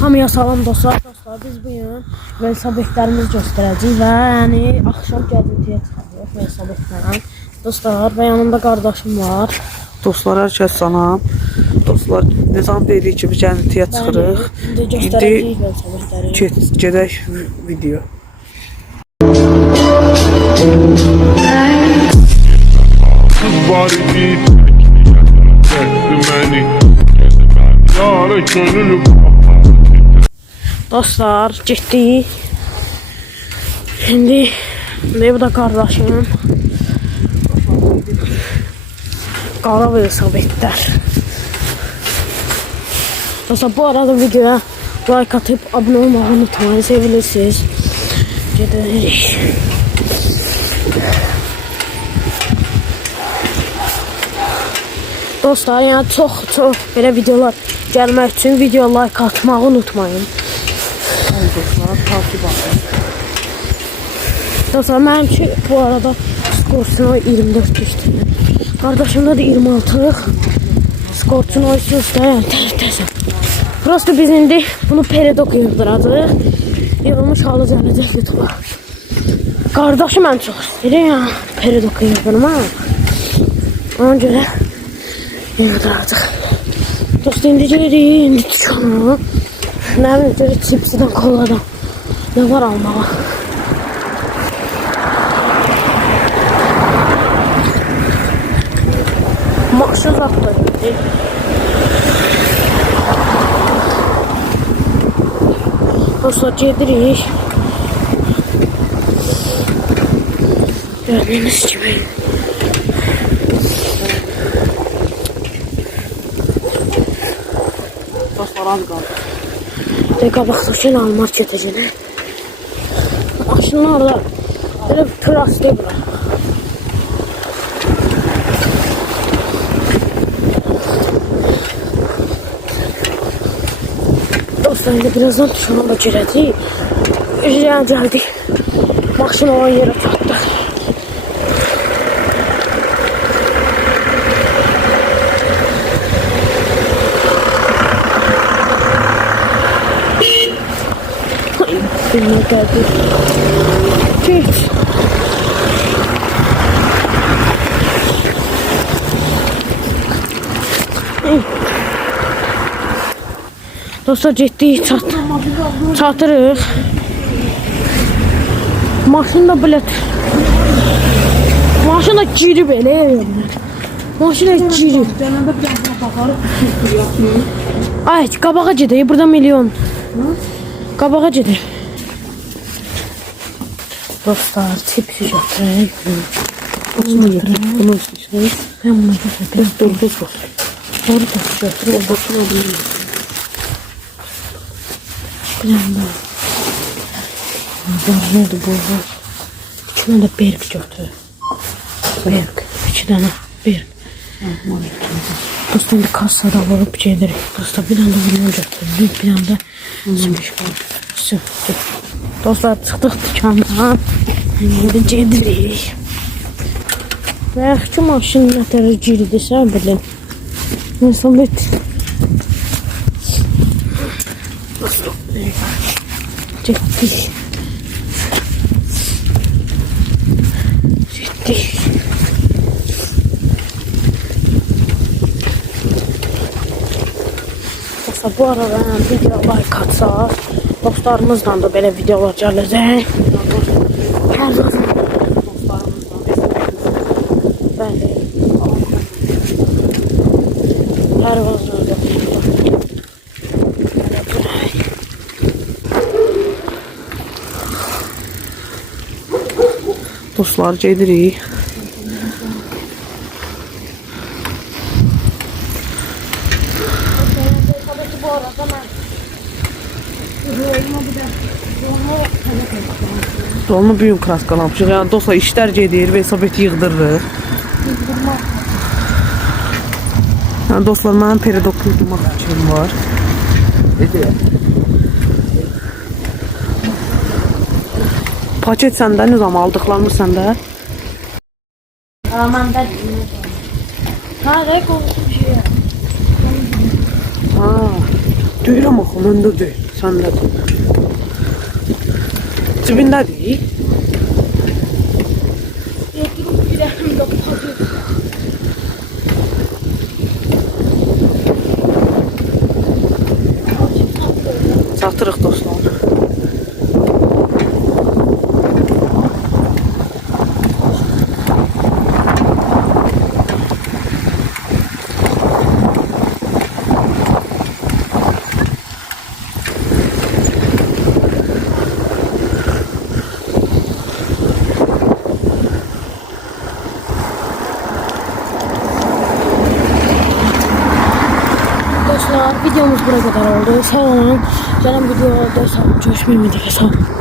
Hamıya salam dostlar. Dostlar biz bu gün velosipedlərimizi göstərəcəyik və yəni axşam gəzintiyə çıxacağıq velosipedlərlə. Dostlar və yanımda qardaşım var. Dostlar hər kəs salam. Dostlar nizam dedik ki, biz gəzintiyə çıxırıq. İndi göstərəcəyik velosipedləri. Gedək video. var idi Çəkdi məni Yara könül Dostlar getdik. İndi ne bu da qardaşım. Qara velosipedlər. Dostlar bu arada videoya like atıp abone olmayı unutmayın. Sevilirsiniz. Gedirik. Dostlar yəni çox çox belə videolar gəlmək üçün video like atmağı unutmayın. Dostlar takip edin. Dostlar mənimki bu arada Scorpio 24 düşdü. Qardaşımda da 26 Scorpio üstə yəni təzə. Prosta biz indi bunu peredok yığdıracağıq. Yığılmış halı gələcək YouTube'a. Qardaşım ən çox istəyir ya peredok yığdırmaq. Ona görə yığdıracaq. Dost indi gedirik, indi dükana. Nə bilim, cipsidən, koladan. Ne var almağa? Maşın zaten gitti. Dostlar gedirik. Gördüğünüz gibi. Dostlar az qaldı. Bir qabaqlaşan almaz gedəcənə. Aşının orada belə tür asdı bura. Dostlar, indi birazdan tuşuna da girəcəyik. Üzrə gəldik. Maşın olan yerə çatdıq. Bilmem geldi. Geç. Dostlar ciddi çat çatırıq. Maşın da bilet. Maşın da yerlər. Maşın da. Ay qabağa gedək. Burada milyon. Qabağa gedək. Dostlar, tipsi götürək. Bunu yedik, bunu istəyirsən. Mən bunu götürək. Dur, dur, dur. Doğru da götürək. O başına bunu Bir anda. Var nerede bu var? İki tane de berk götür. Berk. İki tane berk. Dostlar bir kasada vurup gelirik. Dostlar bir anda milyon götürdük. Bir anda sümüş götürdük. Dostlar çıktık dükkandan. Şimdi gedirik. Yaxşı maşın nə tərə girdi, sən bilin. İnsan bir Ciddi. Bu arada video like atsa dostlarımızla da böyle videolar gələcək. Hər zaman Dostlar gedirik. Dolma bir gün kraskalamışıq. Yəni dostlar işlər gedir, velosiped yığdırırıq. Yəni dostlar mənim peredok yığdırmaq fikrim var. Paket səndə, nizam aldıqlarımız səndə. Da Ha, ne konuşmuş ya. Ha. Deyirəm axı, məndə deyil. Səndədir. Cibindədir. Çatırıq dostlar. Dostlar videomuz buraya kadar oldu. Sağ olun. Canım video oldu. Sağ olun. Ümit ediyorum. Sağ olun.